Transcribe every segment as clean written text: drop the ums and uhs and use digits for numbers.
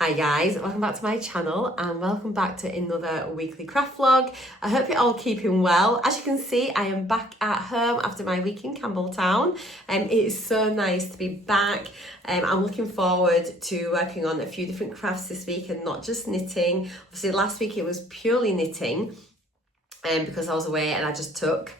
Hi guys, welcome back to my channel and welcome back to another weekly craft vlog. I hope you're all keeping well. As you can see, I am back at home after my week in Campbelltown. It is so nice to be back. I'm looking forward to working on a few different crafts this week and not just knitting. Obviously last week it was purely knitting because I was away and I just took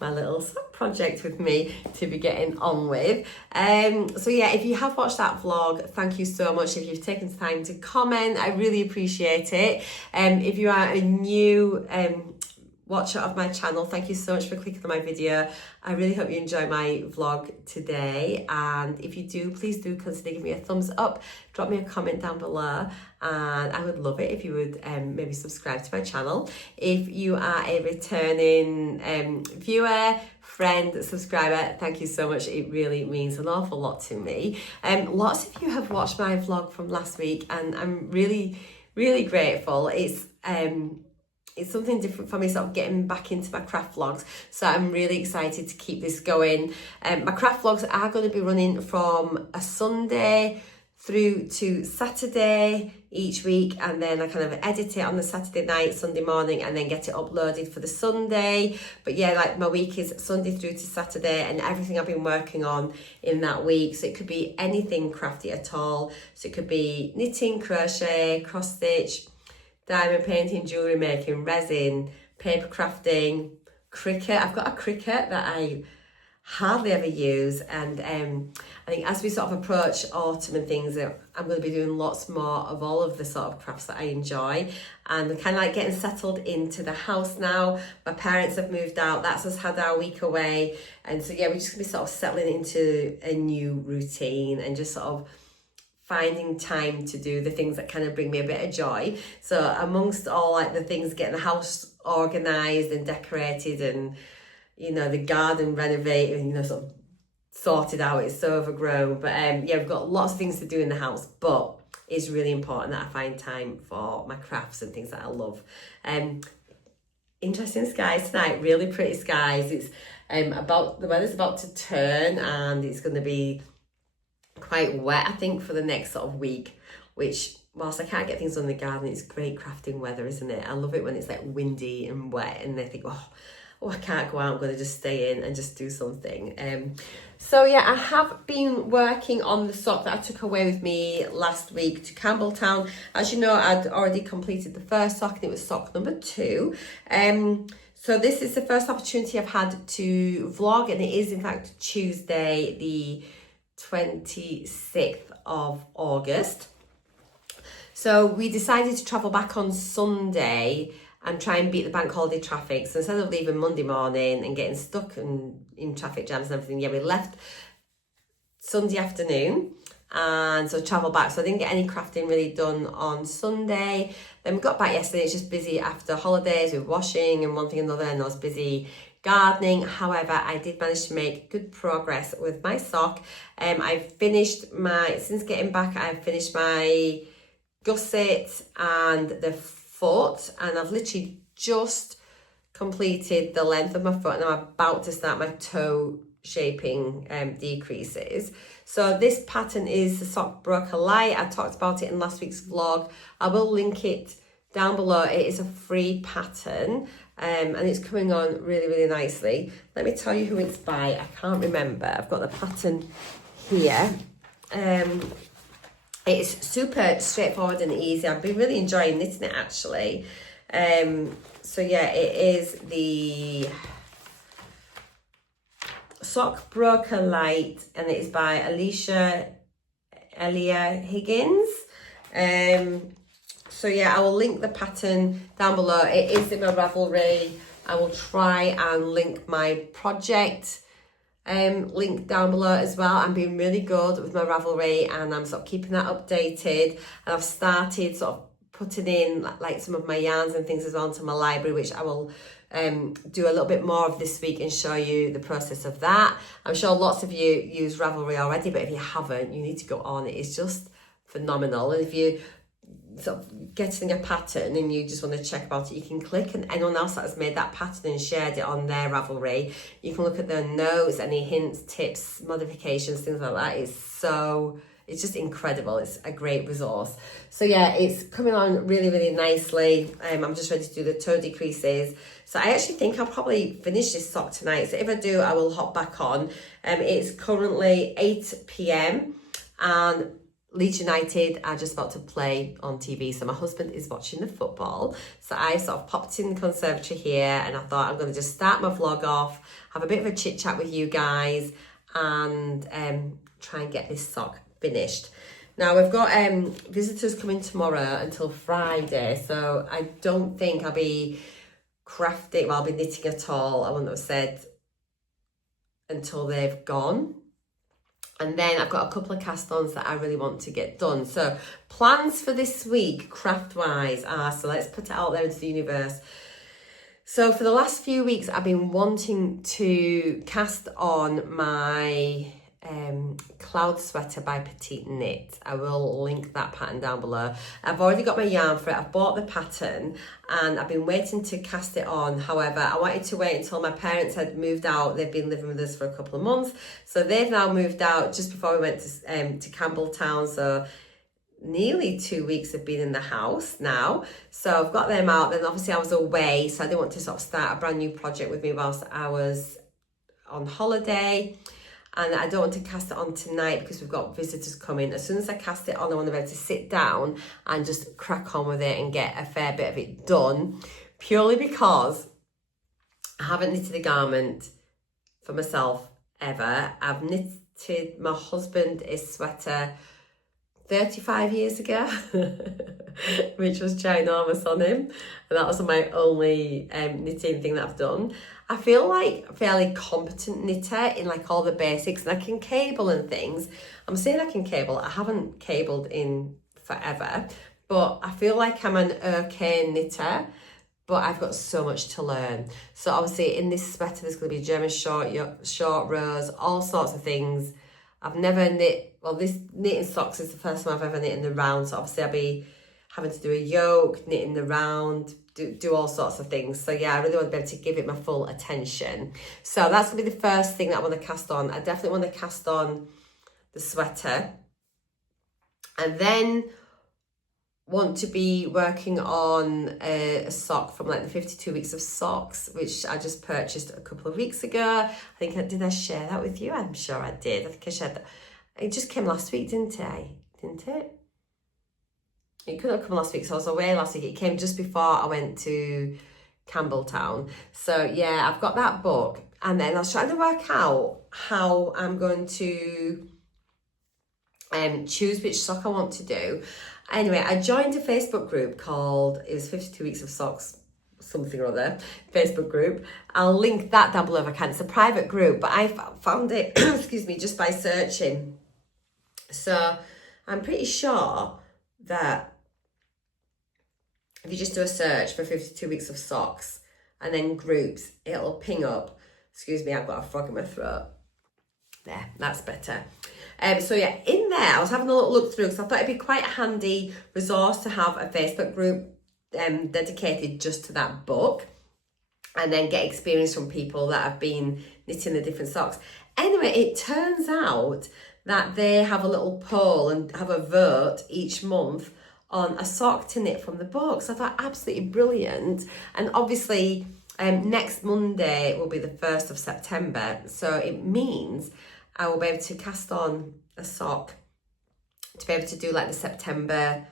my little sock project with me to be getting on with. So yeah, if you have watched that vlog, thank you so much. If you've taken time to comment, I really appreciate it. If you are a new watcher of my channel, thank you so much for clicking on my video. I really hope you enjoy my vlog today, and if you do, please do consider giving me a thumbs up, drop me a comment down below, and I would love it if you would maybe subscribe to my channel. If you are a returning viewer, friend, subscriber, thank you so much. It really means an awful lot to me. Lots of you have watched my vlog from last week and I'm really grateful. It's something different for me, sort of getting back into my craft vlogs. So I'm really excited to keep this going. My craft vlogs are going to be running from a Sunday through to Saturday each week, and then I kind of edit it on the Saturday night, Sunday morning, and then get it uploaded for the Sunday. But yeah, like my week is Sunday through to Saturday, and everything I've been working on in that week. So it could be anything crafty at all. So it could be knitting, crochet, cross stitch, diamond painting, jewellery making, resin, paper crafting, cricket. I've got a cricket that I hardly ever use, and I think as we sort of approach autumn and things, I'm going to be doing lots more of all of the sort of crafts that I enjoy. And we're kind of like getting settled into the house now. My parents have moved out, that's us had our week away, and so yeah, we're just going to be sort of settling into a new routine and just sort of finding time to do the things that kind of bring me a bit of joy. So amongst all like the things, getting the house organised and decorated, and you know, the garden renovated, you know, sort of sorted out, it's so overgrown. But yeah, we've got lots of things to do in the house, but it's really important that I find time for my crafts and things that I love. Interesting skies tonight, really pretty skies. It's the weather's about to turn and it's going to be quite wet, I think, for the next sort of week, which whilst I can't get things done in the garden, it's great crafting weather, isn't it? I love it when it's like windy and wet and I think, oh, I can't go out, I'm going to just stay in and just do something. So yeah, I have been working on the sock that I took away with me last week to Campbelltown. As you know, I'd already completed the first sock and it was sock number 2. So this is the first opportunity I've had to vlog, and it is in fact Tuesday the 26th of August. So we decided to travel back on Sunday and try and beat the bank holiday traffic. So instead of leaving Monday morning and getting stuck in traffic jams and everything, yeah, we left Sunday afternoon and so travel back. So I didn't get any crafting really done on Sunday. Then we got back yesterday. It's just busy after holidays with washing and one thing and another, and I was busy gardening. However, I did manage to make good progress with my sock. Since getting back, I've finished my gusset and the foot, and I've literally just completed the length of my foot, and I'm about to start my toe shaping decreases. So this pattern is the sock broker light. I talked about it in last week's vlog. I will link it down below. It is a free pattern, and it's coming on really nicely. Let me tell you who it's by. I can't remember. I've got the pattern here. It's super straightforward and easy. I've been really enjoying knitting it actually. So yeah, it is the Sock Broker Light, and it is by Elia Higgins. So yeah, I will link the pattern down below. It is in my Ravelry. I will try and link my project link down below as well. I'm being really good with my Ravelry and I'm sort of keeping that updated, and I've started sort of putting in like some of my yarns and things as well into my library, which I will do a little bit more of this week and show you the process of that. I'm sure lots of you use Ravelry already, but if you haven't, you need to go on. It is just phenomenal. And if you sort of getting a pattern and you just want to check about it, you can click, and anyone else that has made that pattern and shared it on their Ravelry, you can look at their notes, any hints, tips, modifications, things like that. It's so it's just incredible. It's a great resource. So yeah, it's coming on really, really nicely. I'm just ready to do the toe decreases. So I actually think I'll probably finish this sock tonight. So if I do, I will hop back on. It's currently 8 p.m. and Leeds United are just about to play on TV. So my husband is watching the football. So I sort of popped in the conservatory here and I thought I'm going to just start my vlog off, have a bit of a chit chat with you guys and try and get this sock finished. Now we've got visitors coming tomorrow until Friday. So I don't think I'll be crafting, well, I'll be knitting at all. I wouldn't have said until they've gone. And then I've got a couple of cast-ons that I really want to get done. So plans for this week, craft-wise, are, so let's put it out there into the universe. So for the last few weeks, I've been wanting to cast on my cloud sweater by Petite Knit. I will link that pattern down below. I've already got my yarn for it. I've bought the pattern and I've been waiting to cast it on. However, I wanted to wait until my parents had moved out. They've been living with us for a couple of months. So they've now moved out just before we went to Campbelltown. So nearly 2 weeks have been in the house now. So I've got them out. Then obviously I was away. So I didn't want to sort of start a brand new project with me whilst I was on holiday. And I don't want to cast it on tonight because we've got visitors coming. As soon as I cast it on, I want to be able to sit down and just crack on with it and get a fair bit of it done. Purely because I haven't knitted a garment for myself ever. I've knitted my husband a sweater 35 years ago, which was ginormous on him. And that was my only knitting thing that I've done. I feel like a fairly competent knitter in like all the basics, and I can cable and things. I'm saying I can cable. I haven't cabled in forever, but I feel like I'm an okay knitter, but I've got so much to learn. So obviously in this sweater, there's going to be German short rows, all sorts of things. I've never knit, well, this knitting socks is the first time I've ever knit in the round. So obviously I'll be having to do a yoke, knit in the round, do all sorts of things. So yeah, I really want to be able to give it my full attention. So that's going to be the first thing that I want to cast on. I definitely want to cast on the sweater. And then want to be working on a sock from like the 52 weeks of socks, which I just purchased a couple of weeks ago. I think, did I share that with you? I'm sure I did. I think I shared that. It just came last week, didn't it? It couldn't have come last week, so I was away last week. It came just before I went to Campbelltown. So yeah, I've got that book. And then I was trying to work out how I'm going to choose which sock I want to do. Anyway, I joined a Facebook group called, it was 52 Weeks of Socks, something or other, Facebook group. I'll link that down below if I can. It's a private group, but I found it, excuse me, just by searching. So I'm pretty sure that if you just do a search for 52 weeks of socks and then groups, it'll ping up. Excuse me, I've got a frog in my throat. There, that's better. So yeah, in there, I was having a little look through because I thought it'd be quite a handy resource to have a Facebook group dedicated just to that book and then get experience from people that have been knitting the different socks. Anyway, it turns out that they have a little poll and have a vote each month on a sock to knit from the book. So I thought absolutely brilliant. And obviously next Monday will be the 1st of September. So it means I will be able to cast on a sock to be able to do like the September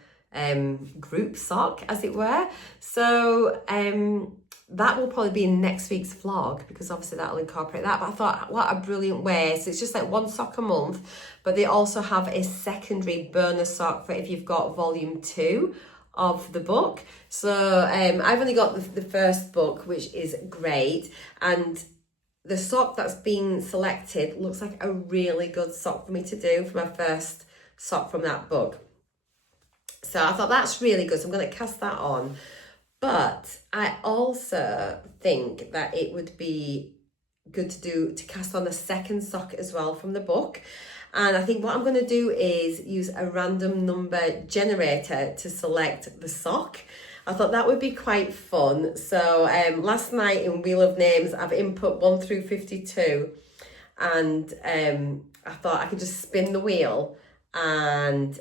group sock, as it were. So that will probably be in next week's vlog because obviously that'll incorporate that. But I thought, what a brilliant way. So it's just like one sock a month, but they also have a secondary bonus sock for if you've got volume 2 of the book. So I've only got the first book, which is great. And the sock that's been selected looks like a really good sock for me to do for my first sock from that book. So I thought that's really good. So I'm going to cast that on. But I also think that it would be good to cast on a second sock as well from the book. And I think what I'm going to do is use a random number generator to select the sock. I thought that would be quite fun. So last night in Wheel of Names, I've input 1 through 52. And I thought I could just spin the wheel and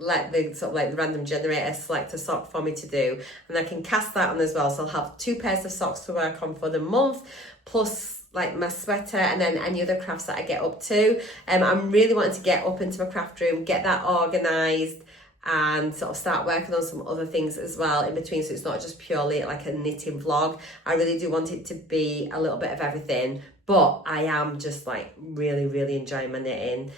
let the sort of like the random generator select a sock for me to do, and I can cast that on as well. So I'll have 2 pairs of socks to work on for the month, plus like my sweater and then any other crafts that I get up to. I'm really wanting to get up into my craft room, get that organised, and sort of start working on some other things as well in between, so it's not just purely like a knitting vlog. I really do want it to be a little bit of everything, but I am just like really enjoying my knitting.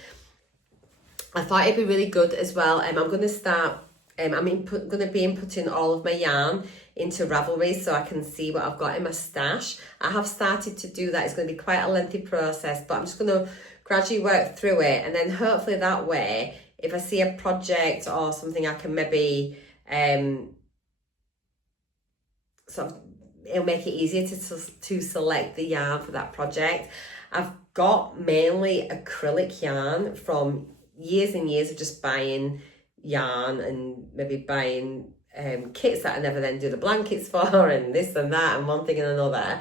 I thought it'd be really good as well. I'm going to start, going to be inputting all of my yarn into Ravelry so I can see what I've got in my stash. I have started to do that. It's going to be quite a lengthy process, but I'm just going to gradually work through it, and then hopefully that way, if I see a project or something, I can maybe sort of, it'll make it easier to select the yarn for that project. I've got mainly acrylic yarn from years and years of just buying yarn and maybe buying kits that I never then do the blankets for, and this and that and one thing and another.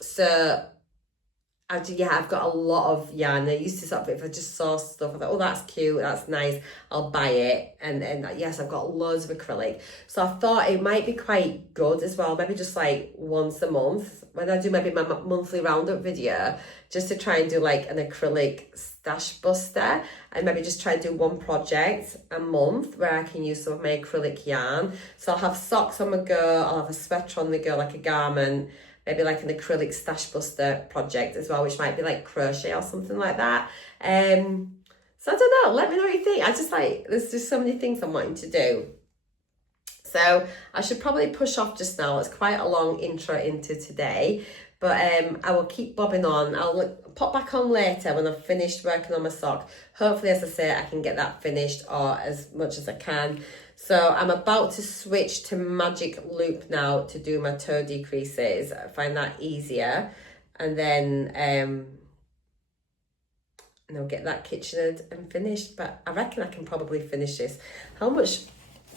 So I've got a lot of yarn. I used to sort of, if I just saw stuff, I thought, oh, that's cute, that's nice, I'll buy it. And yes, I've got loads of acrylic. So I thought it might be quite good as well, maybe just like once a month, when I do maybe my monthly roundup video, just to try and do like an acrylic stash buster, and maybe just try and do one project a month where I can use some of my acrylic yarn. So I'll have socks on the go, I'll have a sweater on the go, like a garment, maybe like an acrylic stash buster project as well, which might be like crochet or something like that. So I don't know, let me know what you think. I just like, there's just so many things I'm wanting to do. So I should probably push off just now. It's quite a long intro into today, but I will keep bobbing on. I'll pop back on later when I've finished working on my sock. Hopefully, as I say, I can get that finished, or as much as I can. So I'm about to switch to magic loop now to do my toe decreases. I find that easier. And then I'll get that kitchened and finished. But I reckon I can probably finish this. How much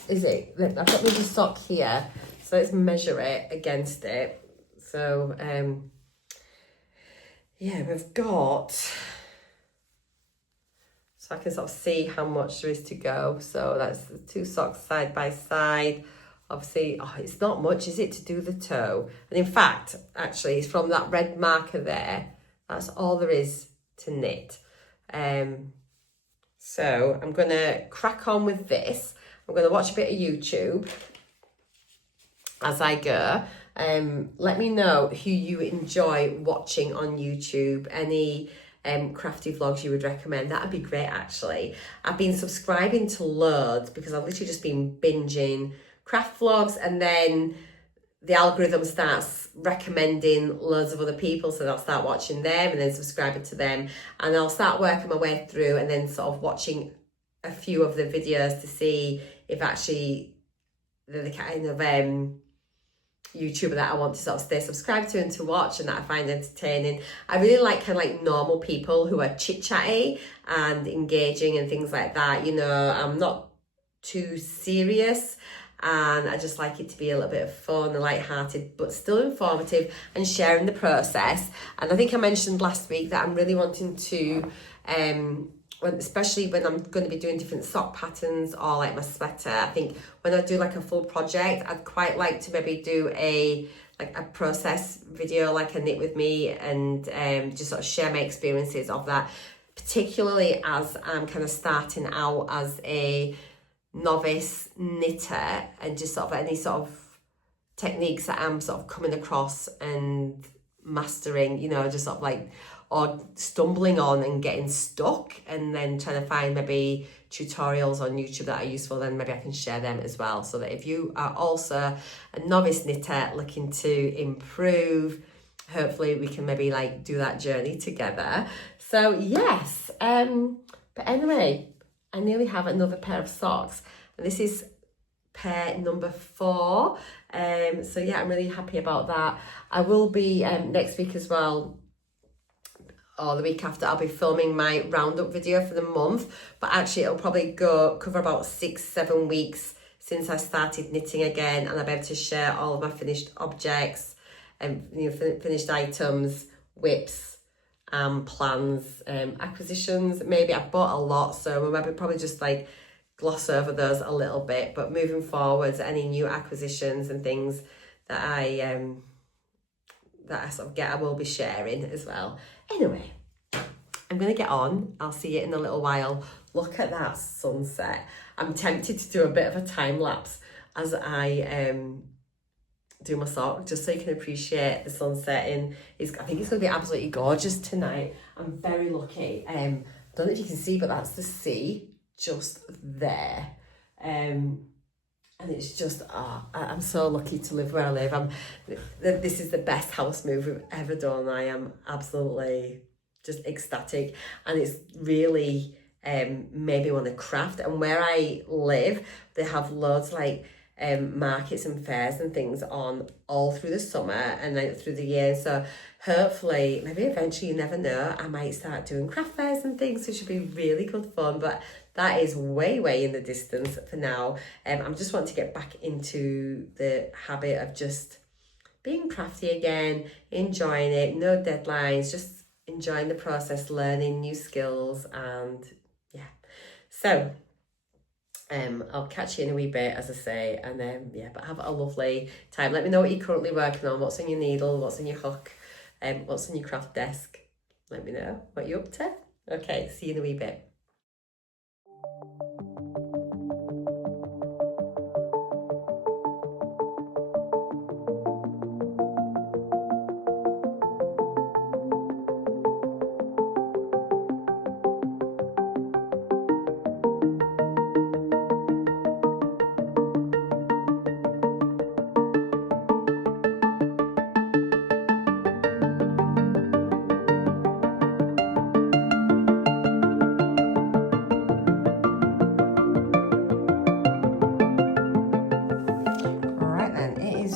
is it? I've got my sock here, so let's measure it against it. So yeah, we've got, so I can sort of see how much there is to go. So that's the 2 socks side by side. Obviously, oh, it's not much, is it, to do the toe? And in fact, actually, it's from that red marker there. That's all there is to knit. So I'm going to crack on with this. I'm going to watch a bit of YouTube as I go. Let me know who you enjoy watching on YouTube. Any crafty vlogs you would recommend. That'd be great, actually. I've been subscribing to loads because I've literally just been binging craft vlogs, and then the algorithm starts recommending loads of other people, so I'll start watching them and then subscribing to them, and I'll start working my way through and then sort of watching a few of the videos to see if actually they're the kind of YouTuber that I want to sort of stay subscribed to and to watch, and that I find entertaining. I really like kind of like normal people who are chit-chatty and engaging and things like that. You know, I'm not too serious, and I just like it to be a little bit of fun and light-hearted, but still informative and sharing the process. And I think I mentioned last week that I'm really wanting to, especially when I'm going to be doing different sock patterns or like my sweater, I think when I do like a full project, I'd quite like to maybe do a process video, like a knit with me, and just sort of share my experiences of that, particularly as I'm kind of starting out as a novice knitter, and just sort of any sort of techniques that I'm sort of coming across and mastering, you know, just sort of like, or stumbling on and getting stuck, and then trying to find maybe tutorials on YouTube that are useful, then maybe I can share them as well, so that if you are also a novice knitter looking to improve, hopefully we can maybe like do that journey together. So yes, but anyway, I nearly have another pair of socks, and this is pair number 4. So yeah, I'm really happy about that. I will be next week as well, or the week after, I'll be filming my roundup video for the month, but actually it'll probably cover about 6-7 weeks since I started knitting again, and I'll be able to share all of my finished objects and finished items, whips, plans, acquisitions. Maybe I've bought a lot, so we'll maybe probably just like gloss over those a little bit, but moving forwards, any new acquisitions and things that I sort of get, I will be sharing as well. Anyway, I'm gonna get on. I'll see you in a little while. Look at that sunset. I'm tempted to do a bit of a time lapse as I do my sock, just so you can appreciate the sunset. I think it's gonna be absolutely gorgeous tonight. I'm very lucky. Don't know if you can see, but that's the sea just there. And it's just, I'm so lucky to live where I live. This is the best house move we've ever done. I am absolutely just ecstatic, and it's really made me want to craft. And where I live, they have loads like markets and fairs and things on all through the summer and then through the year. So hopefully, maybe eventually, you never know, I might start doing craft fairs and things, which should be really good fun. But that is way in the distance for now. I'm just wanting to get back into the habit of just being crafty again, enjoying it, no deadlines, just enjoying the process, learning new skills, and yeah. So I'll catch you in a wee bit, as I say, and then but have a lovely time. Let me know what you're currently working on, what's on your needle, what's on your hook, what's on your craft desk. Let me know what you're up to. Okay, see you in a wee bit.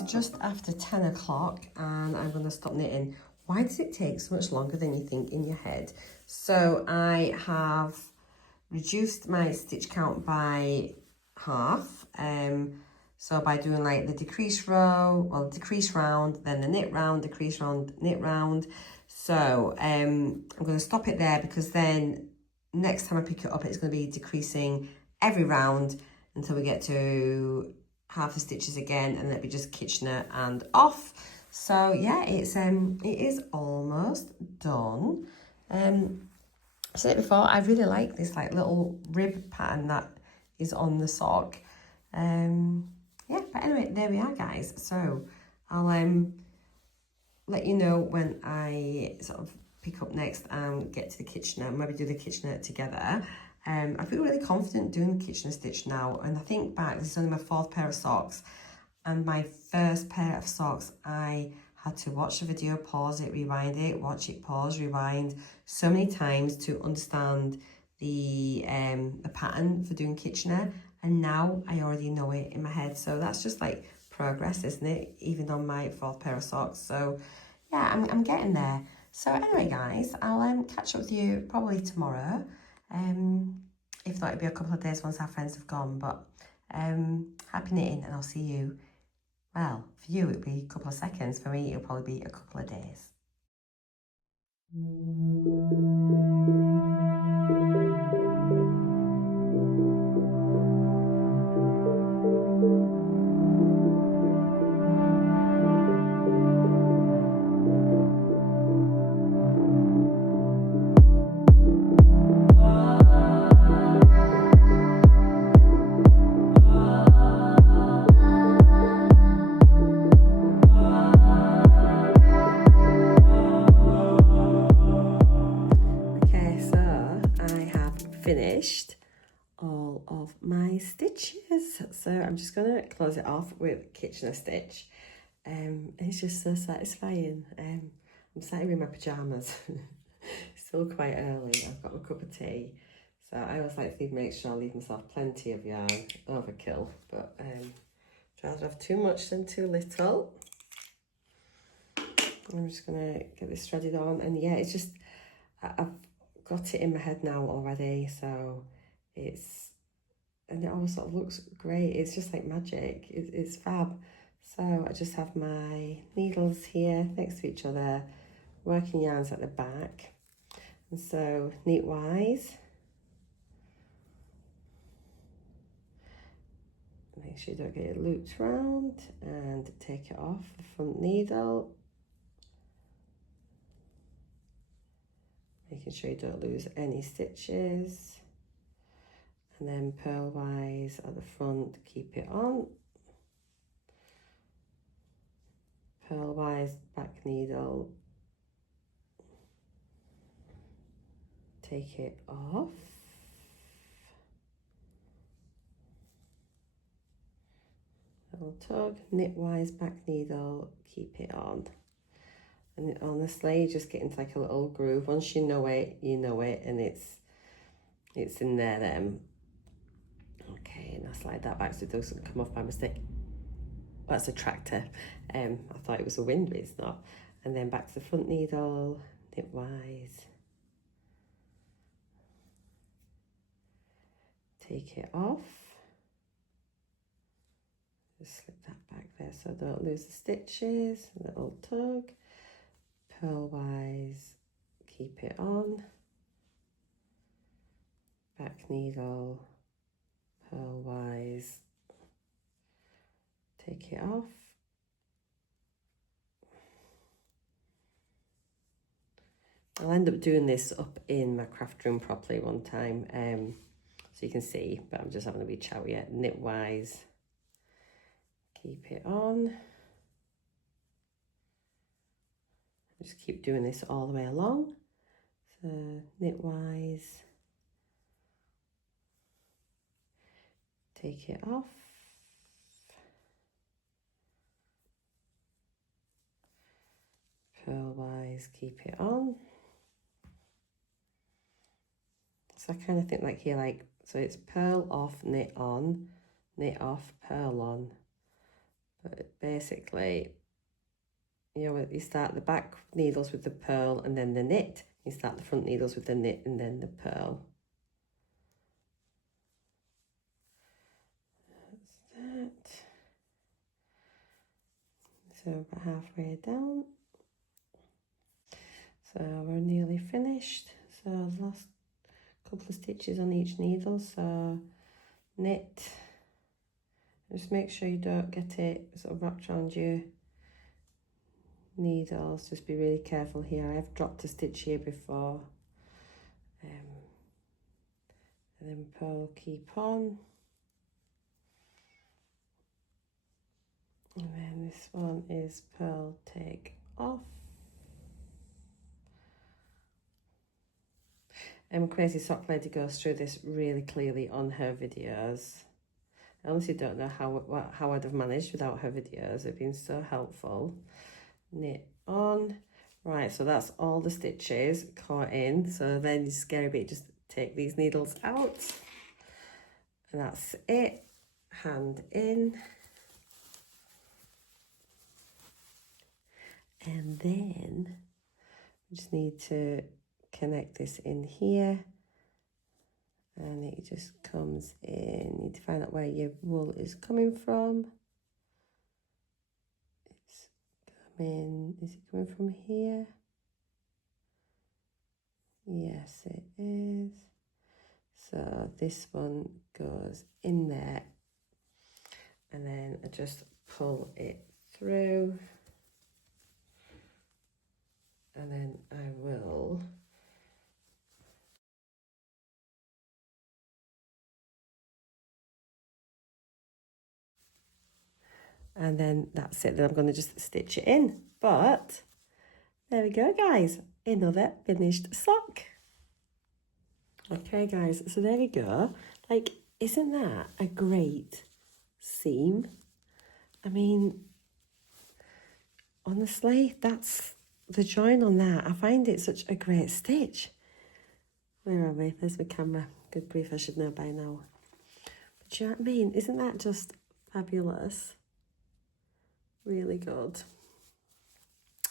Just after 10 o'clock and I'm going to stop knitting. Why does it take so much longer than you think in your head? So I have reduced my stitch count by half. So by doing like the decrease row, well, decrease round, then the knit round, decrease round, knit round. So I'm going to stop it there, because then next time I pick it up, it's going to be decreasing every round until we get to half the stitches again, and it'll be just Kitchener and off. So yeah, it is almost done. I said it before, I really like this like little rib pattern that is on the sock. Yeah, but anyway, there we are, guys. So I'll let you know when I sort of pick up next and get to the Kitchener, maybe do the Kitchener together. I feel really confident doing the Kitchener stitch now, and I think back, this is only my 4th pair of socks, and my first pair of socks, I had to watch the video, pause it, rewind it, watch it, pause, rewind, so many times to understand the pattern for doing Kitchener, and now I already know it in my head. So that's just like progress, isn't it? Even on my 4th pair of socks. So yeah, I'm getting there. So anyway, guys, I'll catch up with you probably tomorrow. If not, it'll be a couple of days once our friends have gone, but happy knitting, and I'll see you. Well, for you it'll be a couple of seconds, for me it'll probably be a couple of days. Finished all of my stitches, so I'm just going to close it off with Kitchener stitch. It's just so satisfying. I'm sat here in my pyjamas. Still quite early. I've got my cup of tea, so I always like to make sure I leave myself plenty of yarn. Overkill, but I'd rather have too much than too little. I'm just going to get this threaded on, and yeah, it's just I've got it in my head now already, so it all sort of looks great. It's just like magic. It's fab. So I just have my needles here next to each other, working yarns at the back, And so knitwise, make sure you don't get it looped round, and take it off the front needle, making sure you don't lose any stitches, and then purlwise at the front, keep it on, purlwise back needle, take it off, little tug, knitwise back needle, keep it on. And honestly, you just get into like a little groove. Once you know it, and it's in there then. Okay, and I slide that back so it doesn't come off by mistake. That's a tractor. I thought it was a wind, but it's not. And then back to the front needle, knitwise. Take it off. Just slip that back there so I don't lose the stitches. A little tug. Purlwise, keep it on, back needle, purlwise, take it off, I'll end up doing this up in my craft room properly one time, so you can see, but I'm just having a wee chat yet. Knitwise, keep it on. Just keep doing this all the way along. So knitwise, take it off, purlwise, keep it on. So I kind of think like here, like, so it's purl off, knit on, knit off, purl on. But basically, you know, you start the back needles with the purl and then the knit. You start the front needles with the knit and then the purl. That's that. So about halfway down. So we're nearly finished. So last couple of stitches on each needle. So knit. Just make sure you don't get it sort of wrapped around your needles. Just be really careful here. I have dropped a stitch here before. And then purl, keep on. And then this one is purl, take off. Crazy Sock Lady goes through this really clearly on her videos. I honestly don't know how I'd have managed without her videos. They've been so helpful. Knit on. Right, so that's all the stitches caught in. So then the scary bit, just take these needles out. And that's it. Hand in. And then we just need to connect this in here. And it just comes in. You need to find out where your wool is coming from. It's coming, is it coming from here? Yes, it is. So this one goes in there. And then I just pull it through. And then I will and then that's it. Then I'm going to just stitch it in. But there we go, guys. Another finished sock. Okay, guys. So there we go. Like, isn't that a great seam? I mean, honestly, that's the join on that. I find it such a great stitch. Where are we? There's my camera. Good grief, I should know by now. But do you know what I mean? Isn't that just fabulous? Really good.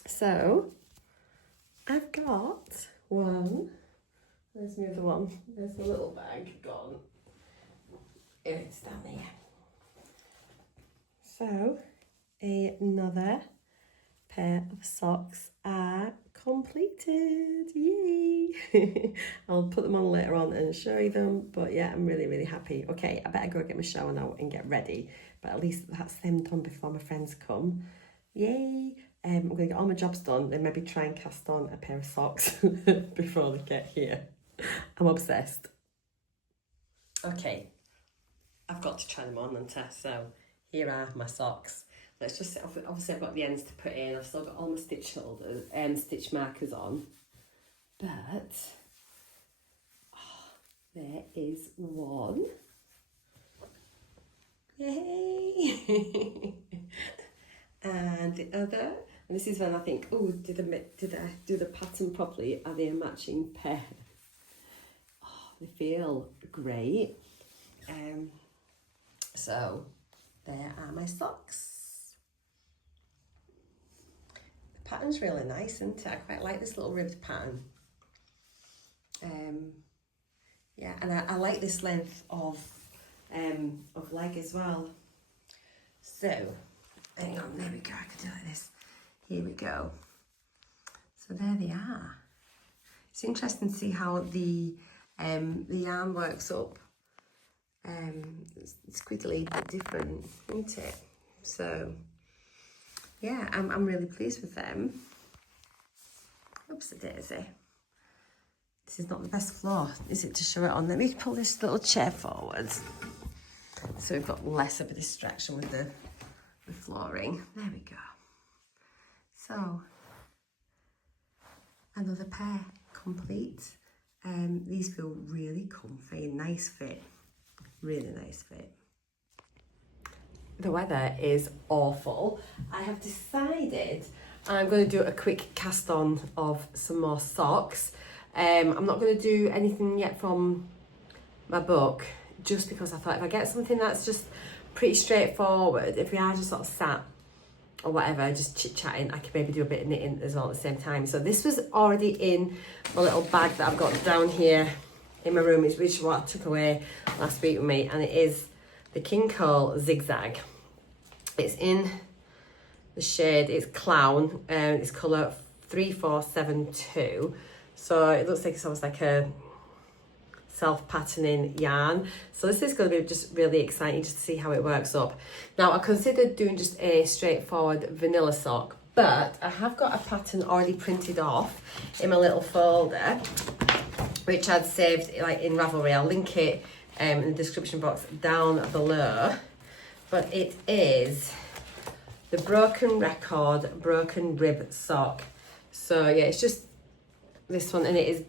So I've got one. There's the other one. There's the little bag gone. Here it's down here. So another pair of socks are completed, yay. I'll put them on later on and show you them, but yeah, I'm really, really happy. Okay, I better go get my shower now and get ready, but at least that's them done before my friends come. Yay. I'm going to get all my jobs done, then maybe try and cast on a pair of socks before they get here. I'm obsessed. Okay, I've got to try them on and test, so here are my socks. Let's just, obviously I've got the ends to put in, I've still got all my stitch holders, stitch markers on, but there is one. Yay! And the other, and this is when I think, oh, did I do the pattern properly? Are they a matching pair? Oh, they feel great. So there are my socks. The pattern's really nice, isn't it? I quite like this little ribbed pattern. Yeah, and I like this length of leg as well. So, hang on, there we go, I can do it like this. Here we go. So there they are. It's interesting to see how the yarn works up. It's quickly different, isn't it? So yeah, I'm really pleased with them. Oops, a daisy. This is not the best floor, is it, to show it on? Let me pull this little chair forward so we've got less of a distraction with the flooring. There we go. So another pair complete. These feel really comfy, nice fit, really nice fit. The weather is awful. I have decided I'm going to do a quick cast on of some more socks. I'm not going to do anything yet from my book, just because I thought if I get something that's just pretty straightforward, if we are just sort of sat or whatever, just chit-chatting, I could maybe do a bit of knitting as well at the same time. So this was already in my little bag that I've got down here in my room, which is what I took away last week with me, and it is the King Cole Zigzag. It's in the shade, it's Clown, and it's colour 3472. So it looks like it's almost like a self-patterning yarn. So this is going to be just really exciting just to see how it works up. Now I considered doing just a straightforward vanilla sock, but I have got a pattern already printed off in my little folder, which I'd saved like in Ravelry. I'll link it in the description box down below. But it is the Broken Record Broken Rib Sock. So yeah, it's just this one, and it is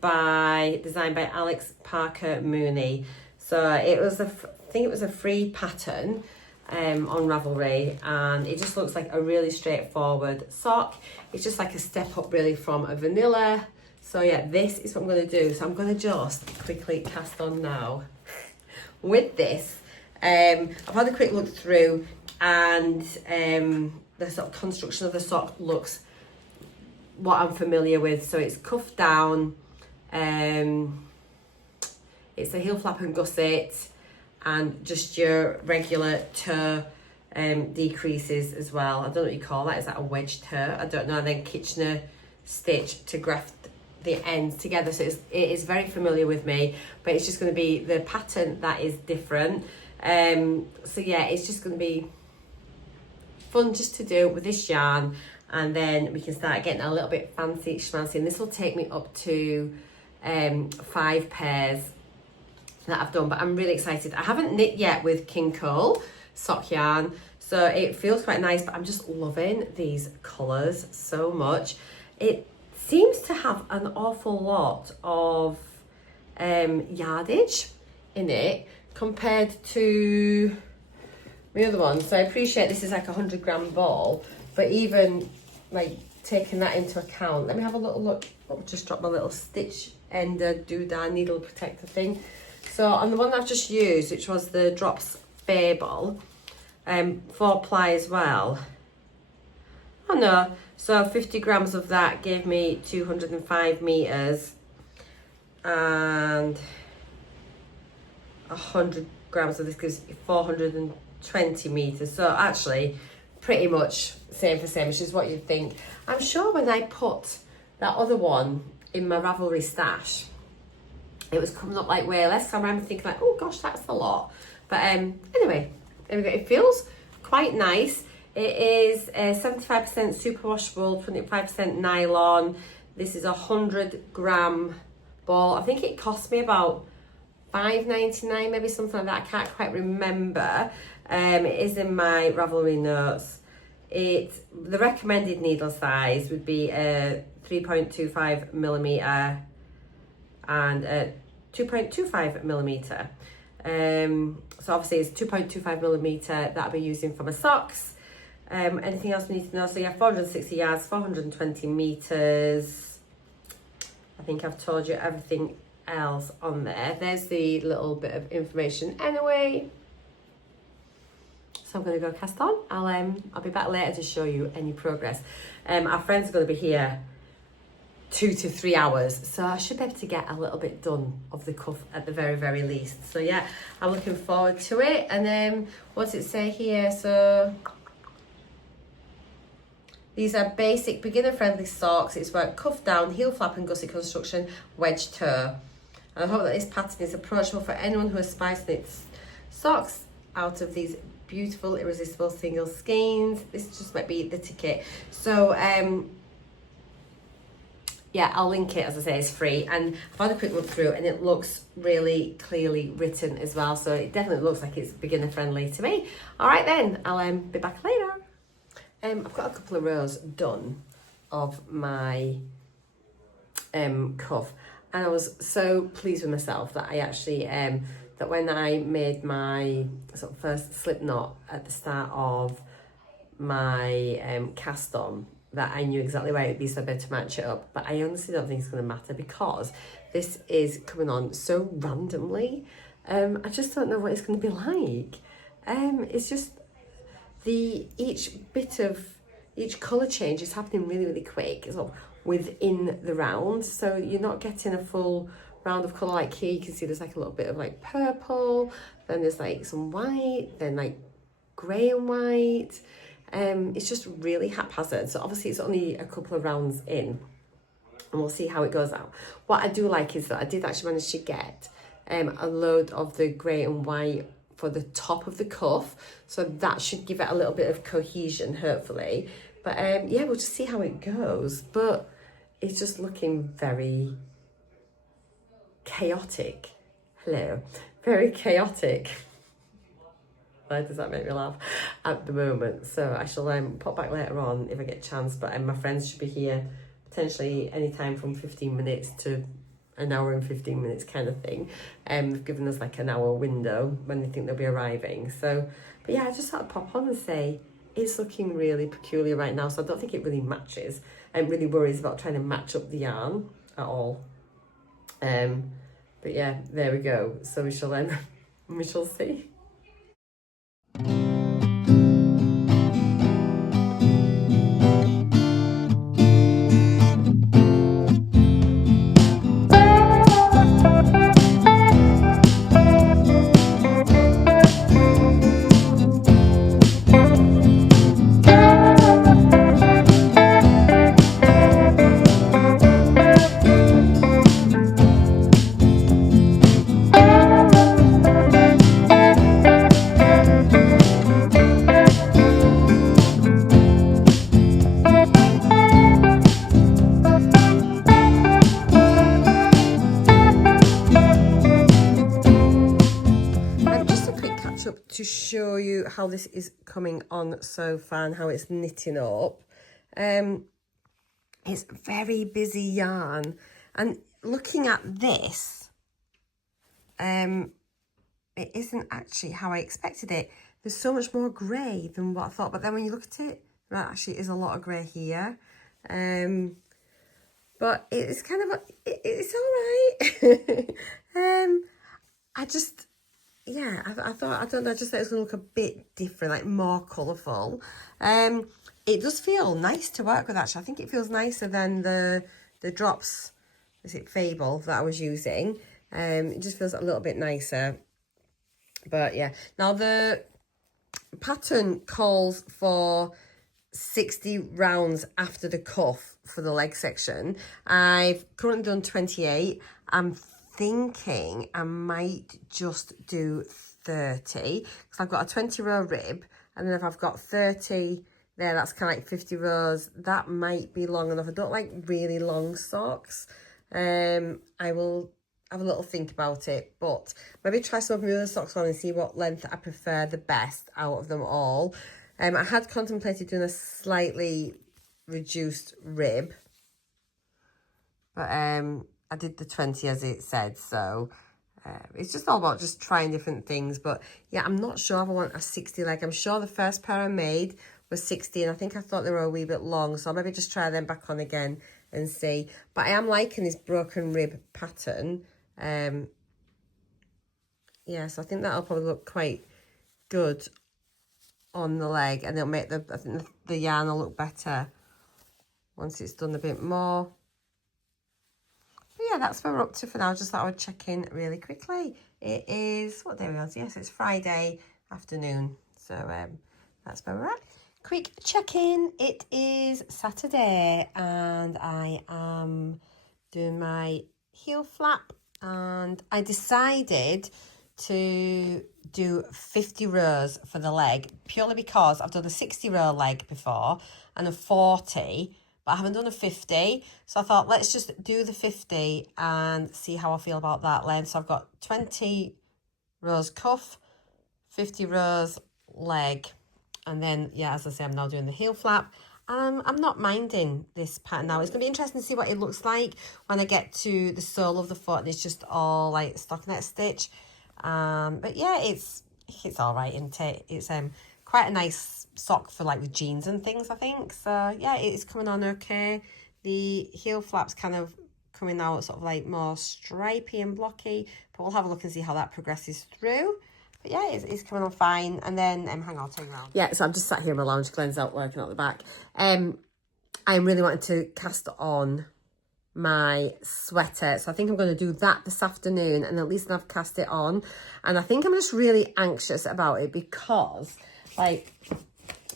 designed by Alex Parker Mooney. So it was I think it was a free pattern on Ravelry, and it just looks like a really straightforward sock. It's just like a step up really from a vanilla. So yeah, this is what I'm going to do. So I'm going to just quickly cast on now with this. I've had a quick look through, and the sort of construction of the sock looks what I'm familiar with. So it's cuffed down, it's a heel flap and gusset, and just your regular toe decreases as well. I don't know what you call that. Is that a wedge toe? I don't know. And then Kitchener stitch to graft the ends together. So it is very familiar with me, but it's just going to be the pattern that is different. So yeah, it's just going to be fun just to do with this yarn, and then we can start getting a little bit fancy schmancy, and this will take me up to 5 pairs that I've done. But I'm really excited. I haven't knit yet with King Cole sock yarn, so it feels quite nice, but I'm just loving these colours so much. It seems to have an awful lot of yardage in it compared to the other one. So I appreciate this is like a 100-gram ball, but even like taking that into account, let me have a little look. I've just dropped my little stitch ender doodah needle protector thing. So on the one I've just used, which was the Drops Fable, 4-ply as well. Oh no, so 50 grams of that gave me 205 meters, and 100 grams of this gives 420 meters. So actually pretty much same for same, which is what you'd think. I'm sure when I put that other one in my Ravelry stash, it was coming up like way less. So I remember thinking like, oh gosh, that's a lot. But anyway, there we go. It feels quite nice. It is 75% super washable, 25% nylon. This is a 100-gram ball. I think it cost me about $5.99, maybe something like that. I can't quite remember. It is in my Ravelry notes. The recommended needle size would be a 3.25 millimeter and a 2.25 millimeter. So obviously it's 2.25 millimeter that I'll be using for my socks. Anything else we need to know? So yeah, 460 yards, 420 meters. I think I've told you everything else on there. There's the little bit of information anyway. So I'm going to go cast on. I'll be back later to show you any progress. Our friends are going to be here 2 to 3 hours, so I should be able to get a little bit done of the cuff at the very, very least. So yeah, I'm looking forward to it. And then what does it say here? So these are basic beginner-friendly socks. It's about cuff down, heel flap and gusset construction, wedge toe. And I hope that this pattern is approachable for anyone who aspires to knit socks out of these beautiful, irresistible single skeins. This just might be the ticket. So yeah, I'll link it, as I say, it's free. And I've had a quick look through and it looks really clearly written as well. So it definitely looks like it's beginner friendly to me. All right then, I'll be back later. I've got a couple of rows done of my cuff. And I was so pleased with myself that I actually, that when I made my sort of first slip knot at the start of my cast on, that I knew exactly where it would be, so I better to match it up. But I honestly don't think it's going to matter because this is coming on so randomly. I just don't know what it's going to be like. It's just each colour change is happening really, really quick. It's all within the round, so you're not getting a full round of colour. Like here you can see there's like a little bit of like purple, then there's like some white, then like grey and white. It's just really haphazard. So obviously it's only a couple of rounds in and we'll see how it goes out. What I do like is that I did actually manage to get a load of the grey and white for the top of the cuff, so that should give it a little bit of cohesion, hopefully. But yeah, we'll just see how it goes. But it's just looking very chaotic. Hello, very chaotic. Why does that make me laugh at the moment? So I shall pop back later on if I get a chance. But my friends should be here potentially anytime from 15 minutes to an hour and 15 minutes kind of thing. They've given us like an hour window when they think they'll be arriving. So, but yeah, I just thought I'd pop on and say it's looking really peculiar right now. So I don't think it really matches. I'm really worried about trying to match up the yarn at all. But yeah, there we go. So we shall see. To show you how this is coming on so far and how it's knitting up. It's very busy yarn, and looking at this, it isn't actually how I expected it. There's so much more grey than what I thought, but then when you look at it, there actually is a lot of grey here. But it's kind of it's all right. I just, yeah, I thought, I don't know, I just thought it was going to look a bit different, like more colourful. It does feel nice to work with, actually. I think it feels nicer than the drops, is it Fable, that I was using. It just feels a little bit nicer. But yeah, now the pattern calls for 60 rounds after the cuff for the leg section. I've currently done 28. I'm thinking I might just do 30 because I've got a 20 row rib, and then if I've got 30 there, that's kind of like 50 rows. That might be long enough. I don't like really long socks. I will have a little think about it, but maybe try some of my other socks on and see what length I prefer the best out of them all. I had contemplated doing a slightly reduced rib, but I did the 20 as it said, so it's just all about just trying different things. But yeah, I'm not sure if I want a 60 leg. I'm sure the first pair I made was 60, and I think I thought they were a wee bit long, so I'll maybe just try them back on again and see. But I am liking this broken rib pattern. Yeah, so I think that'll probably look quite good on the leg, and it'll make I think the yarn will look better once it's done a bit more. But yeah, that's where we're up to for now. Just thought I would check in really quickly. It is, what day are we on? Yes, it's Friday afternoon, so that's where we're at. Quick check-in. It is Saturday, and I am doing my heel flap, and I decided to do 50 rows for the leg purely because I've done a 60 row leg before and a 40, but I haven't done a 50. So I thought, let's just do the 50 and see how I feel about that length. So I've got 20 rows cuff, 50 rows leg, and then, yeah, as I say, I'm now doing the heel flap. I'm not minding this pattern now. It's going to be interesting to see what it looks like when I get to the sole of the foot and it's just all like stockinette stitch. But yeah, it's all right, isn't it? It's quite a nice sock for like with jeans and things, I think. So yeah, it's coming on okay. The heel flap's kind of coming out sort of like more stripy and blocky, but we'll have a look and see how that progresses through. But yeah, it's coming on fine. And then, hang on, I'll turn around. Yeah, so I'm just sat here in my lounge, Glenn's out working at the back. I'm really wanting to cast on my sweater. So I think I'm going to do that this afternoon, and at least I've cast it on. And I think I'm just really anxious about it because, like,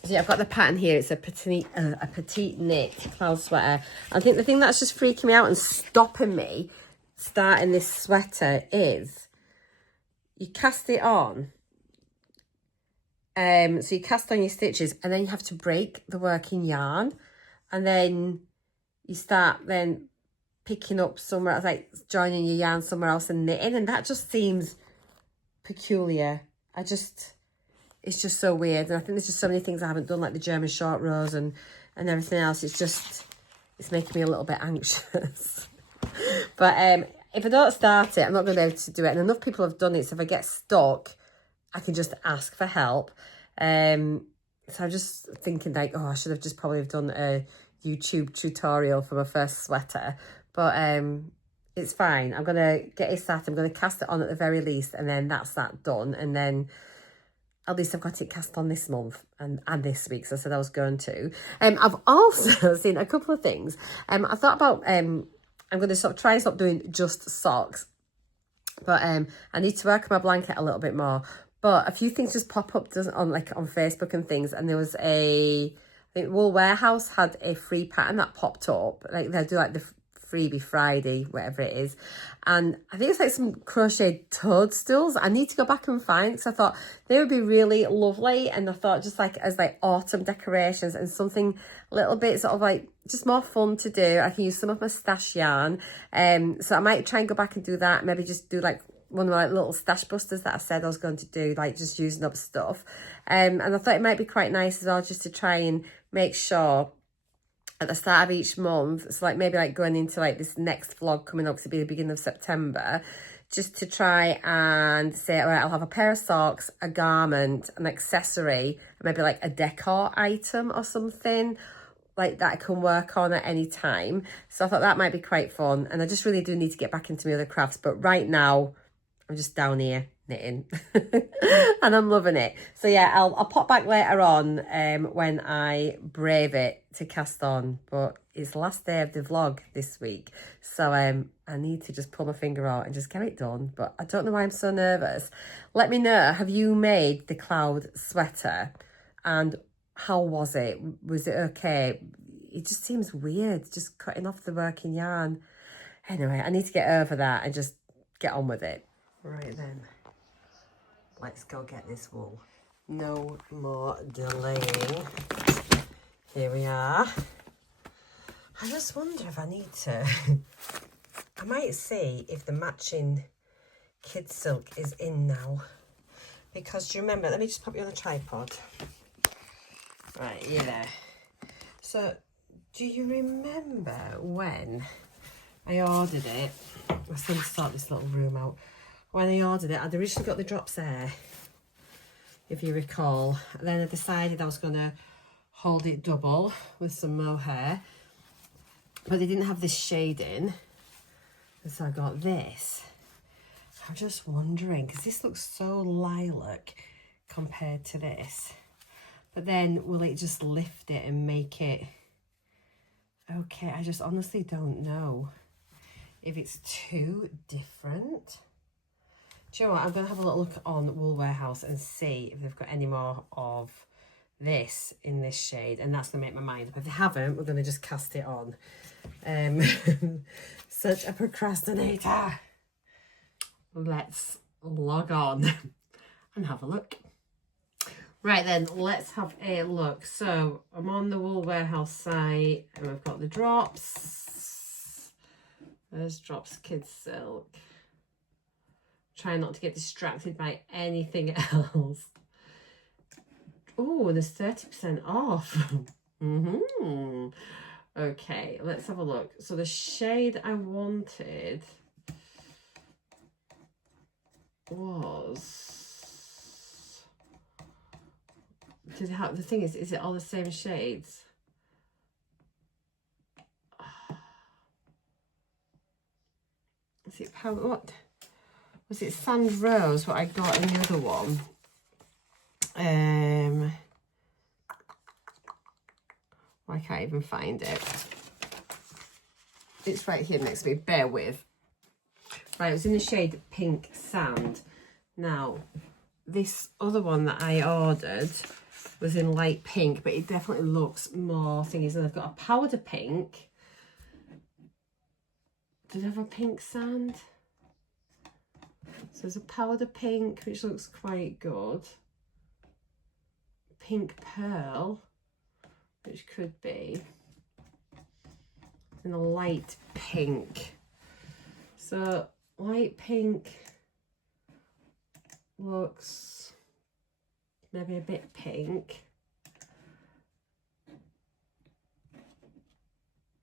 so yeah, I've got the pattern here. It's a petite knit cloud sweater. I think the thing that's just freaking me out and stopping me starting this sweater is you cast it on. So you cast on your stitches, and then you have to break the working yarn, and then you start then picking up somewhere else, like joining your yarn somewhere else and knitting, and that just seems peculiar. It's just so weird, and I think there's just so many things I haven't done, like the German short rows and everything else. It's making me a little bit anxious. But if I don't start it, I'm not going to be able to do it. And enough people have done it, so if I get stuck, I can just ask for help. So I'm just thinking like, oh, I should have just probably done a YouTube tutorial for my first sweater. But it's fine. I'm going to get it started. I'm going to cast it on at the very least, and then that's that done. And then at least I've got it cast on this month and this week. So I said I was going to. I've also seen a couple of things. I thought about... I'm going to sort of try and stop doing just socks. But I need to work on my blanket a little bit more. But a few things just pop up on Facebook and things. And there was I think Wool Warehouse had a free pattern that popped up. Like they'll do like the freebie Friday, whatever it is. And I think it's like some crocheted toadstools. I need to go back and find, because I thought they would be really lovely. And I thought just like as like autumn decorations and something a little bit sort of like just more fun to do. I can use some of my stash yarn. So I might try and go back and do that. Maybe just do like one of my little stash busters that I said I was going to do, like just using up stuff. And I thought it might be quite nice as well, just to try and make sure at the start of each month, so like maybe like going into like this next vlog coming up, because it'll be the beginning of September, just to try and say, all right, I'll have a pair of socks, a garment, an accessory, maybe like a decor item or something like that I can work on at any time. So I thought that might be quite fun. And I just really do need to get back into my other crafts. But right now, I'm just down here knitting and I'm loving it. So yeah, I'll pop back later on when I brave it to cast on. But it's the last day of the vlog this week. So I need to just pull my finger out and just get it done. But I don't know why I'm so nervous. Let me know, have you made the cloud sweater? And how was it? Was it okay? it just seems weird, just cutting off the working yarn. Anyway, I need to get over that and just get on with it. Right then, let's go get this wool. No more delaying. Here we are. I just wonder if I need to... I might see if the matching kid silk is in now. Because do you remember, let me just pop you on a tripod. Right, you're there. So, do you remember when I ordered it? I still need to sort this little room out. When I ordered it, I'd originally got the drops there, if you recall. Then I decided I was going to hold it double with some mohair. But they didn't have this shade in. And so I got this. I'm just wondering, because this looks so lilac compared to this. But then, will it just lift it and make it... Okay, I just honestly don't know if it's too different. Do you know what? I'm going to have a little look on Wool Warehouse and see if they've got any more of this in this shade. And that's going to make my mind up. If they haven't, we're going to just cast it on. Such a procrastinator. Let's log on and have a look. Right then, let's have a look. So I'm on the Wool Warehouse site and we've got the drops. There's drops kids silk. Try not to get distracted by anything else. Oh, there's 30% off. Okay, let's have a look. So the shade I wanted was... Did it have, the thing is it all the same shades? Is it powder? What was it? Sand Rose? What I got in the other one? I can't even find it. It's right here next to me. Bear with. Right, it was in the shade Pink Sand. Now, this other one that I ordered was in light pink, but it definitely looks more thingies. And I've got a powder pink. Did I have a pink sand? So there's a powder pink, which looks quite good. Pink pearl, which could be. And a light pink. So light pink looks maybe a bit pink.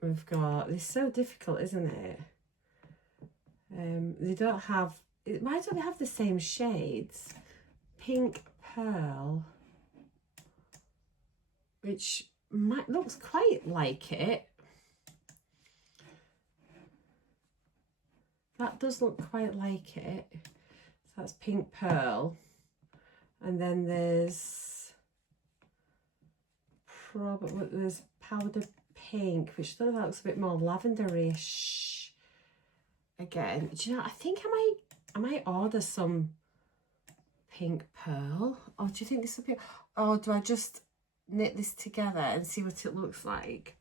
We've got, it's so difficult, isn't it? They don't have, why don't they have the same shades? Pink pearl, which looks quite like it. That does look quite like it. So that's pink pearl. And then there's probably, there's powder pink, which looks a bit more lavenderish. Again, do you know, I think I might order some pink pearl. Or do you think this will be, or do I just knit this together and see what it looks like?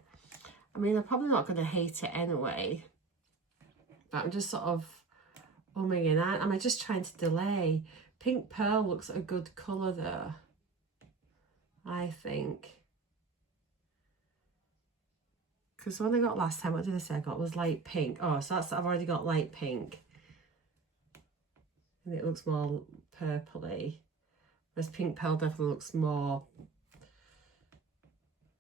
I mean, I'm probably not going to hate it anyway. But I'm just sort of umming and ahhing. Am I just trying to delay? Pink pearl looks a good colour though, I think. Because the one I got last time, what did I say I got, was light pink. Oh, so that's, I've already got light pink. And it looks more purpley. Whereas pink pearl definitely looks more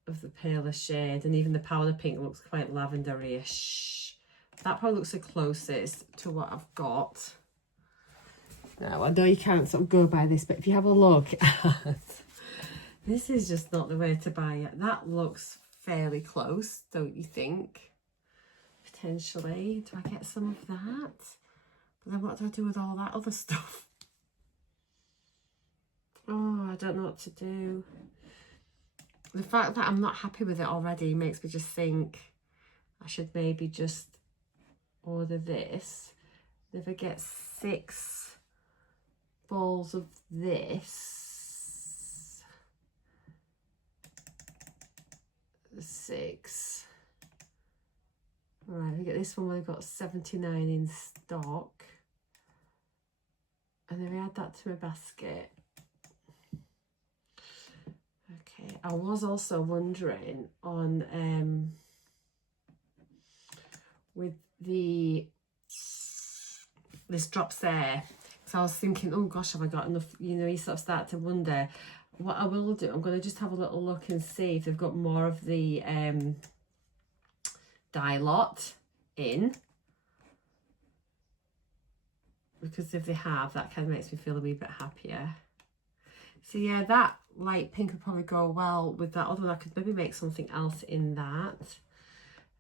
of the paler shade. And even the powder pink looks quite lavendery-ish. That probably looks the closest to what I've got. Now, I know you can't sort of go by this, but if you have a look at... This is just not the way to buy it. That looks fairly close, don't you think? Potentially. Do I get some of that? But then what do I do with all that other stuff? Oh, I don't know what to do. The fact that I'm not happy with it already makes me just think I should maybe just order this. If I get 6 balls of this, 6. Right, we get this one where they've got 79 in stock. And then we add that to my basket. Okay, I was also wondering on with this drops there, so I was thinking, oh gosh, have I got enough? You know, you sort of start to wonder. What I will do, I'm going to just have a little look and see if they've got more of the dye lot in, because if they have, that kind of makes me feel a wee bit happier. So yeah, that light pink would probably go well with that, although I could maybe make something else in that.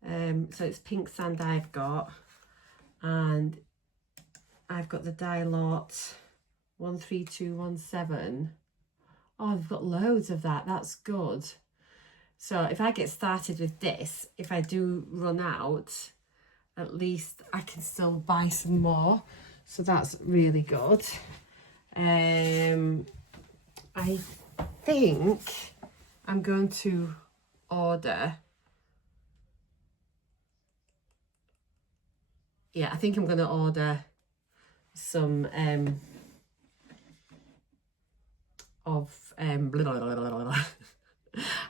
So it's pink sand I've got, and I've got the dye lot 13217. Oh, they've got loads of that. That's good. So if I get started with this, if I do run out, at least I can still buy some more. So that's really good. I think I'm going to order. Yeah, I think I'm going to order some blah, blah, blah, blah, blah.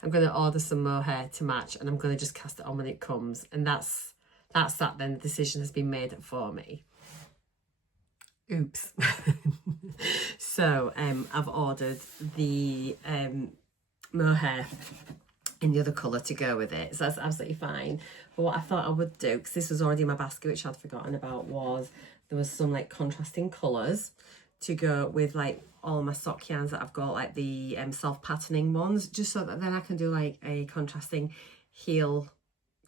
I'm going to order some mohair to match, and I'm going to just cast it on when it comes, and that's that. Then the decision has been made for me. Oops. So I've ordered the mohair in the other colour to go with it, so that's absolutely fine. But what I thought I would do, because this was already in my basket, which I'd forgotten about, was there was some like contrasting colours to go with like all my sock yarns that I've got, like the self-patterning ones, just so that then I can do like a contrasting heel,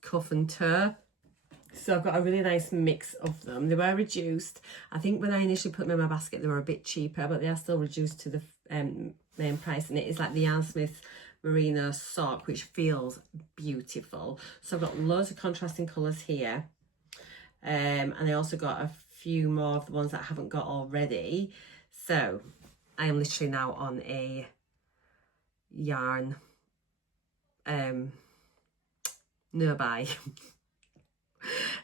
cuff and toe. So I've got a really nice mix of them. They were reduced. I think when I initially put them in my basket, they were a bit cheaper, but they are still reduced to the main price. And it is like the Yarn Smith merino sock, which feels beautiful. So I've got loads of contrasting colours here. And I also got a few more of the ones that I haven't got already. So I am literally now on a yarn no buy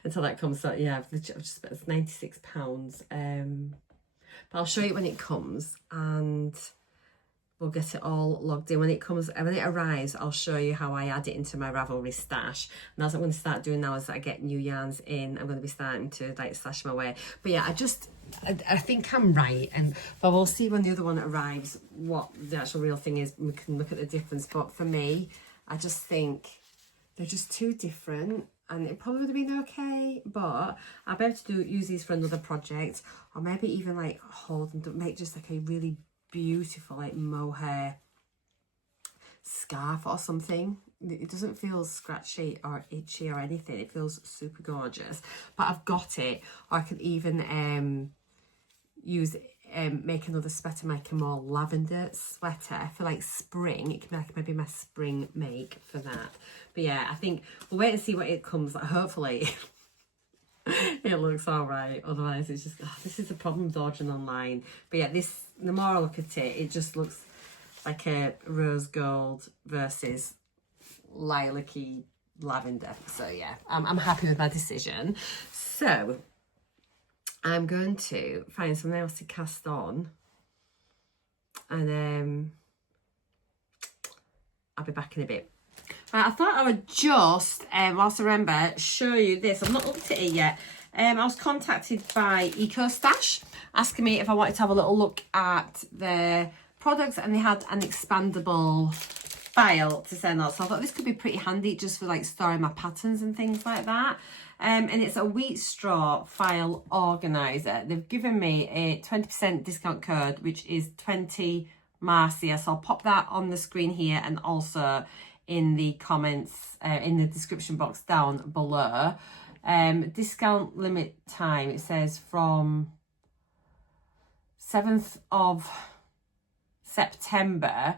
until that comes. So yeah, I've just spent £96, but I'll show you when it comes, and we'll get it all logged in when it comes. When it arrives, I'll show you how I add it into my Ravelry stash. And that's what I'm going to start doing now, as I get new yarns in, I'm going to be starting to like stash them away. But yeah, I think I'm right, but we'll see when the other one arrives what the actual real thing is. We can look at the difference. But for me, I just think they're just too different, and it probably would have been okay, but I'll be able to use these for another project, or maybe even like hold them to make just like a really beautiful like mohair scarf or something. It doesn't feel scratchy or itchy or anything. It feels super gorgeous. But I've got it. Or I could even use make another sweater, make a more lavender sweater for like spring. It can be like maybe my spring make for that. But yeah, I think we'll wait and see what it comes like. Hopefully it looks all right. Otherwise it's just, this is the problem with ordering online. But yeah, the more I look at it, it just looks like a rose gold versus lilac-y lavender. So yeah, I'm happy with my decision. So I'm going to find something else to cast on, and I'll be back in a bit. Right, I thought I would just, whilst I remember, show you this. I've not looked at it yet. I was contacted by ecostash asking me if I wanted to have a little look at their products, and they had an expandable file to send out. So I thought this could be pretty handy just for like storing my patterns and things like that. And it's a wheat straw file organizer. They've given me a 20% discount code, which is 20 Marcea. So I'll pop that on the screen here, and also in the comments, in the description box down below. Discount limit time, it says from 7th of September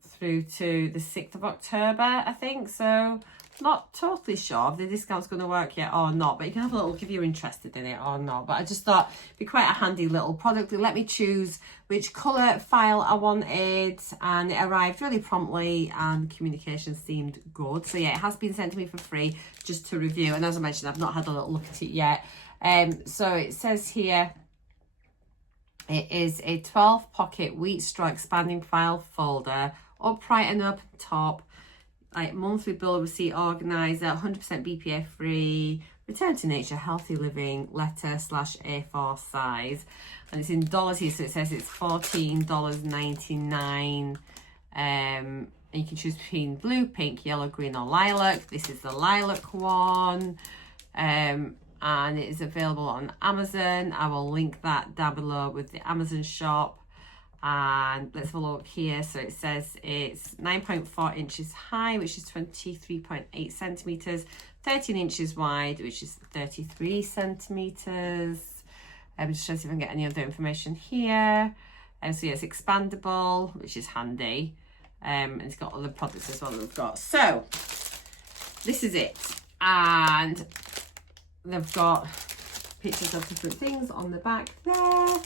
through to the 6th of October, I think. So Not totally sure if the discount's going to work yet or not, but you can have a little look if you're interested in it or not. But I just thought it'd be quite a handy little product. It let me choose which colour file I wanted, and it arrived really promptly, and communication seemed good. So yeah, it has been sent to me for free just to review, and as I mentioned, I've not had a little look at it yet. So it says here, it is a 12 pocket wheat straw expanding file folder, upright and up top, like monthly bill receipt organizer, 100% BPA free, return to nature, healthy living, letter / A4 size, and it's in dollars here, so it says it's $14.99. And you can choose between blue, pink, yellow, green, or lilac. This is the lilac one, and it is available on Amazon. I will link that down below with the Amazon shop. And let's have a look here. So it says it's 9.4 inches high, which is 23.8 centimeters, 13 inches wide, which is 33 centimeters. I'm just trying to see if I can get any other information here. So yeah, it's expandable, which is handy. And it's got other products as well that we've got. So this is it. And they've got pictures of different things on the back there.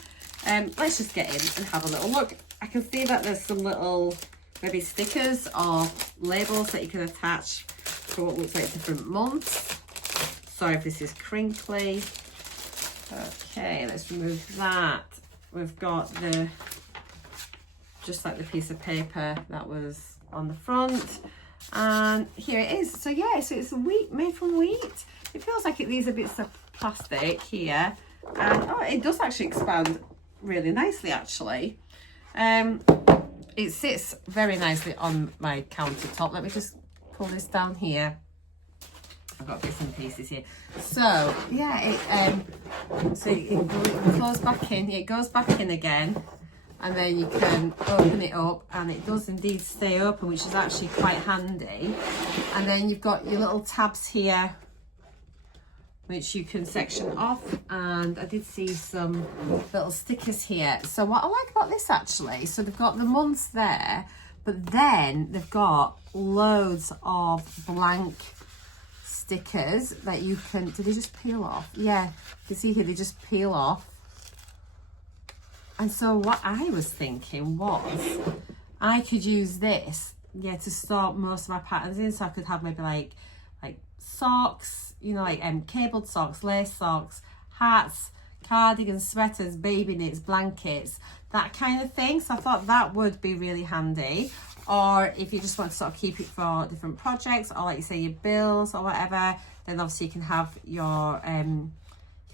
Let's just get in and have a little look. I can see that there's some little maybe stickers or labels that you can attach for what looks like different months. Sorry if this is crinkly. Okay, let's remove that. We've got the, just like the piece of paper that was on the front. And here it is. So yeah, so it's wheat, made from wheat. It feels like it leaves a bits of plastic here. And oh, it does actually expand really nicely actually. It sits very nicely on my countertop. Let me just pull this down here. I've got bits and pieces here. So yeah, it goes back in. It goes back in again, and then you can open it up, and it does indeed stay open, which is actually quite handy. And then you've got your little tabs here, which you can section off, and I did see some little stickers here. So what I like about this actually, so they've got the months there, but then they've got loads of blank stickers that you can, do they just peel off? Yeah, you can see here they just peel off. And so what I was thinking was I could use this, yeah, to store most of my patterns in. So I could have maybe like socks, you know, like cabled socks, lace socks, hats, cardigans, sweaters, baby knits, blankets, that kind of thing. So I thought that would be really handy. Or if you just want to sort of keep it for different projects, or like you say your bills or whatever, then obviously you can have your you can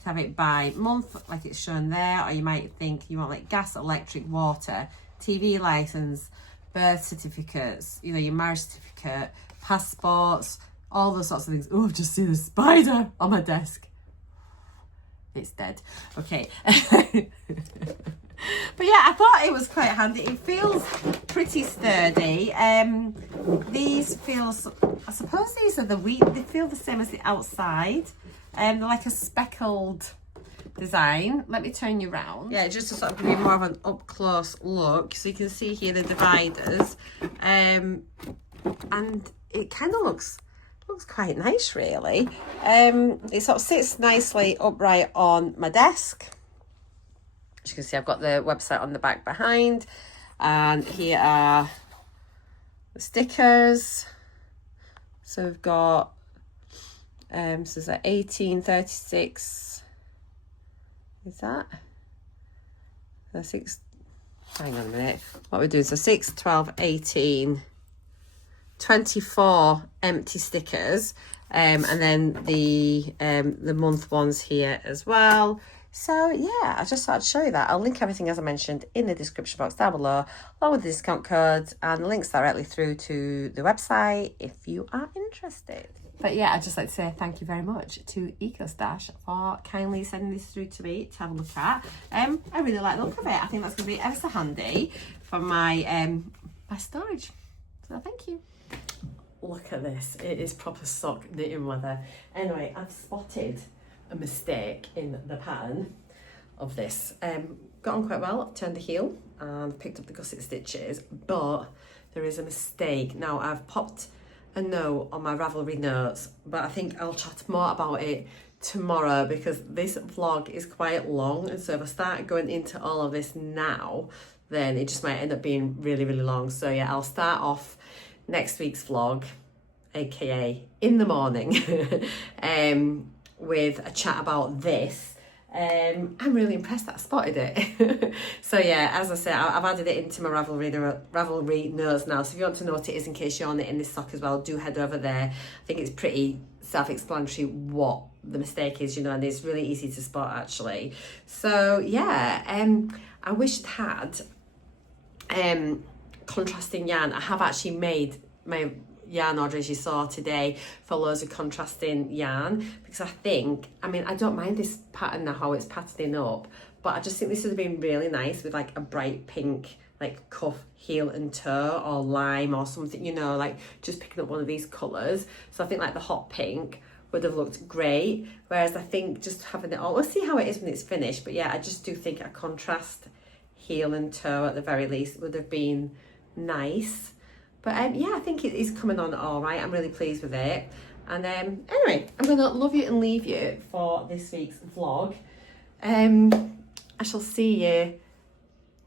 have it by month like it's shown there. Or you might think you want like gas, electric, water, TV license, birth certificates, you know, your marriage certificate, passports, all those sorts of things. Oh, I've just seen a spider on my desk. It's dead. Okay. But yeah, I thought it was quite handy. It feels pretty sturdy. These feels, I suppose these are the wheat. They feel the same as the outside. They're like a speckled design. Let me turn you around. Yeah, just to sort of give you more of an up close look. So you can see here the dividers. And it kind of looks quite nice really. It sort of sits nicely upright on my desk. As you can see, I've got the website on the back behind, and here are the stickers. So we've got so it's like 1836, is that the 6, hang on a minute, what we're doing, so 6, 12, 18, 24 empty stickers, and then the month ones here as well. So yeah, I just thought I'd show you that. I'll link everything as I mentioned in the description box down below, along with the discount codes and links directly through to the website if you are interested. But yeah, I'd just like to say thank you very much to ecostash for kindly sending this through to me to have a look at. I really like the look of it. I think that's going to be ever so handy for my my storage. So thank you. Look at this. It is proper sock knitting weather. Anyway, I've spotted a mistake in the pattern of this. Got on quite well. I've turned the heel and picked up the gusset stitches, but there is a mistake. Now I've popped a note on my Ravelry notes, but I think I'll chat more about it tomorrow because this vlog is quite long, and so if I start going into all of this now, then it just might end up being really, really long. So yeah, I'll start off next week's vlog, aka in the morning, with a chat about this. I'm really impressed that I spotted it. So yeah, as I said, I've added it into my Ravelry notes now. So if you want to know what it is in case you're knitting this sock as well, do head over there. I think it's pretty self-explanatory what the mistake is, you know, and it's really easy to spot actually. So yeah, I wish I'd had contrasting yarn. I have actually made my yarn order, as you saw today, for loads of contrasting yarn, because I think, I mean, I don't mind this pattern now, how it's patterning up, but I just think this would have been really nice with like a bright pink, like cuff, heel and toe, or lime or something, you know, like just picking up one of these colours. So I think like the hot pink would have looked great, whereas I think just having it all, we'll see how it is when it's finished, but yeah, I just do think a contrast heel and toe at the very least would have been nice. But yeah, I think it is coming on all right. I'm really pleased with it. And anyway, I'm going to love you and leave you for this week's vlog. I shall see you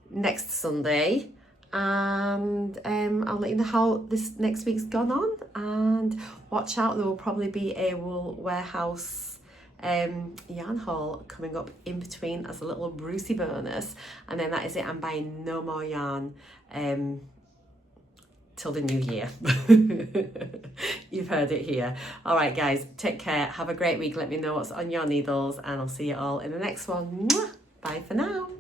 next Sunday. And I'll let you know how this next week's gone on. And watch out, there will probably be a Wool Warehouse yarn haul coming up in between as a little Brucey bonus. And then that is it. I'm buying no more yarn till the new year. You've heard it here. All right, guys, take care. Have a great week. Let me know what's on your needles, and I'll see you all in the next one. Mwah! Bye for now.